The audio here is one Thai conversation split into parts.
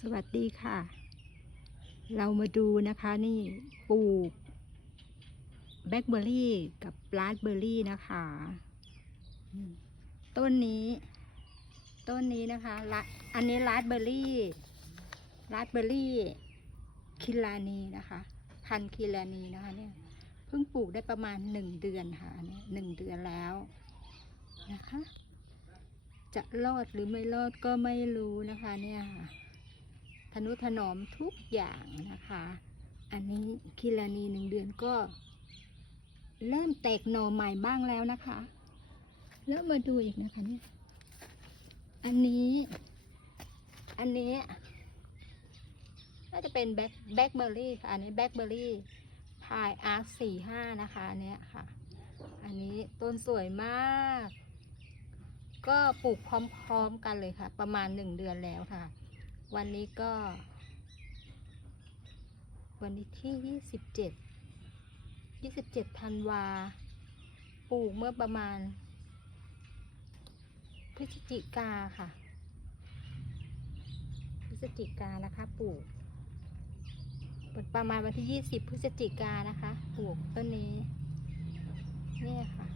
สวัสดีค่ะ เรามาดูนะคะนี่ปลูกแบล็คเบอร์รี่กับราสเบอร์รี่นะคะ ต้นนี้ ต้นนี้นะคะละอันนี้ราสเบอร์รี่ราสเบอร์รี่คิลานีนะคะ พันคิลานีนะคะเนี่ยเพิ่งปลูกได้ประมาณหนึ่งเดือนค่ะอันนี้หนึ่งเดือนแล้วนะคะ จะรอดหรือไม่รอดก็ไม่รู้นะคะเนี่ยค่ะ นุถนอมทุกอย่างนะคะ อันนี้คิลานีหนึ่งเดือนก็ เริ่มแตกหน่อใหม่บ้างแล้วนะคะ แล้วมาดูอีกนะคะเนี่ยอันนี้ อันนี้น่าจะเป็นแบ็คแบ็คเบอร์รี่ค่ะ อันนี้แบ็คเบอร์รี่พายอาร์สี่ห้านะคะอันเนี้ยค่ะ อันนี้ต้นสวยมาก ก็ปลูกพร้อมๆกันเลยค่ะ ประมาณหนึ่งเดือนแล้วค่ะ วันนี้ก็ วันนี้ที่ยี่สิบเจ็ดยี่สิบเจ็ดธันวา ปลูกเมื่อประมาณ พฤศจิกาค่ะ พฤศจิกานะคะ ปลูกประมาณวันที่ยี่สิบพฤศจิกานะคะ ปลูกต้นนี้ เนี่ยค่ะ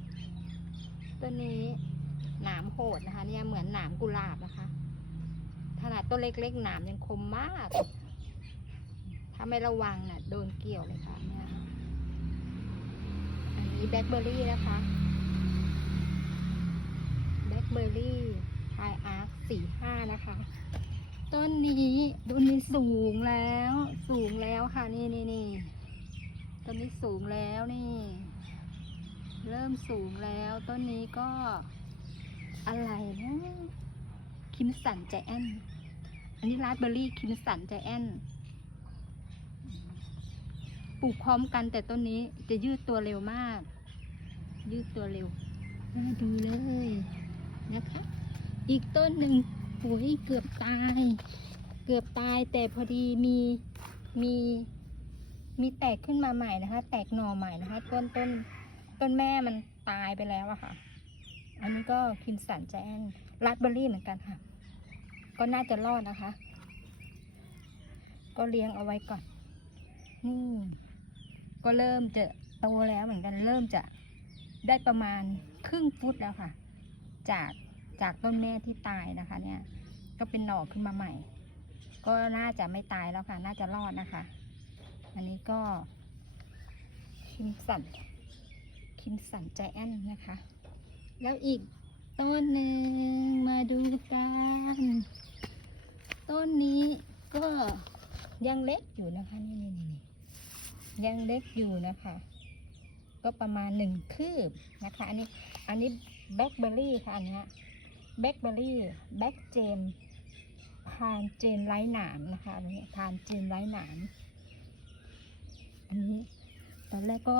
ต้นนี้หนามโหดนะคะ เนี่ยเหมือนหนามกุหลาบนะคะ ต้นเล็กๆหนามยังคมมาก ถ้าไม่ระวังน่ะ โดนเกี่ยวเลยค่ะเนี่ยอันนี้แบล็คเบอร์รี่นะคะแบล็คเบอร์รี่ไฮอาร์คสี่ห้านะคะ ต้นนี้ต้นนี้สูงแล้ว สูงแล้วค่ะ นี่นี่นี่ต้นนี้สูงแล้วนี่ เริ่มสูงแล้ว ต้นนี้ก็อะไรนะคิมสันใจแอน อันนี้ราสเบอร์รี่คิมสันใจแอนปลูกพร้อมกันแต่ต้นนี้จะยืดตัวเร็วมาก ยืดตัวเร็วน่าดูเลยนะคะ อีกต้นหนึ่งโอ้ยเกือบตาย เกือบตายแต่พอดีมีมีมีแตกขึ้นมาใหม่นะคะ แตกหน่อใหม่นะคะ ต้นต้นต้นแม่มันตายไปแล้วอะค่ะ อันนี้ก็คิมสันใจแอนราสเบอร์รี่เหมือนกันค่ะ ก็น่าจะรอดนะคะ ก็เลี้ยงเอาไว้ก่อน นี่ ก็เริ่มจะโตแล้วเหมือนกัน เริ่มจะได้ประมาณครึ่งฟุตแล้วค่ะ จากจากต้นแม่ที่ตายนะคะ เนี่ย ก็เป็นหน่อขึ้นมาใหม่ ก็น่าจะไม่ตายแล้วค่ะ น่าจะรอดนะคะ อันนี้ก็ คิมสันคิมสันใจแอนนะคะ แล้วอีกต้นหนึ่งมาดูกันต้นนี้ก็ ยังเล็กอยู่นะคะนี่นี่นี่ยังเล็กอยู่นะคะ ก็ประมาณหนึ่งคืบนะคะ อันนี้อันนี้แบล็คเบอร์รี่ค่ะอันเนี้ยแบล็คเบอร์รี่แบล็คเจมพานเจนไร้หนามนะคะอันนี้พานเจนไร้หนามอันนี้ตอนแรกก็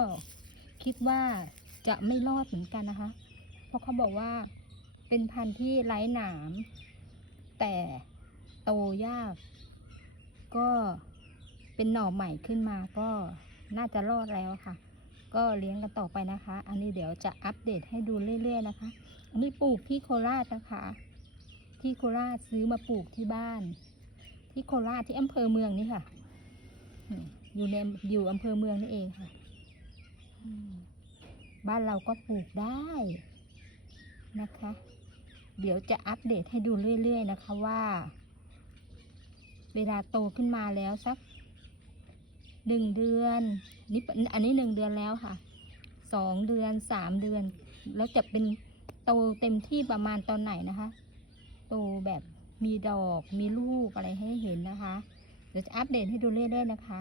คิดว่าจะไม่รอดเหมือนกันนะคะ เพราะเขาบอกว่าเป็นพันธุ์ที่ไร้หนาม แต่โตยาก ก็เป็นหน่อใหม่ขึ้นมาก็น่าจะรอดแล้วค่ะ ก็เลี้ยงกันต่อไปนะคะ อันนี้เดี๋ยวจะอัปเดตให้ดูเรื่อย ๆ นะคะ อันนี้ปลูกที่โคราชนะคะ ที่โคราชซื้อมาปลูกที่บ้าน ที่โคราชที่อำเภอเมืองนี่ค่ะ อยู่ในอยู่อำเภอเมืองนี่เองค่ะ บ้านเราก็ปลูกได้นะคะ เดี๋ยวจะอัปเดตให้ดูเรื่อย ๆ นะคะว่า เวลาโตขึ้นมาแล้วสักหนึ่งเดือนนี่อันนี้หนึ่งเดือนแล้วค่ะสองเดือนสามเดือน แล้วจะเป็นโตเต็มที่ประมาณตอนไหนนะคะ โตแบบมีดอกมีลูกอะไรให้เห็นนะคะ เดี๋ยวจะอัปเดตให้ดูเรื่อยๆนะคะ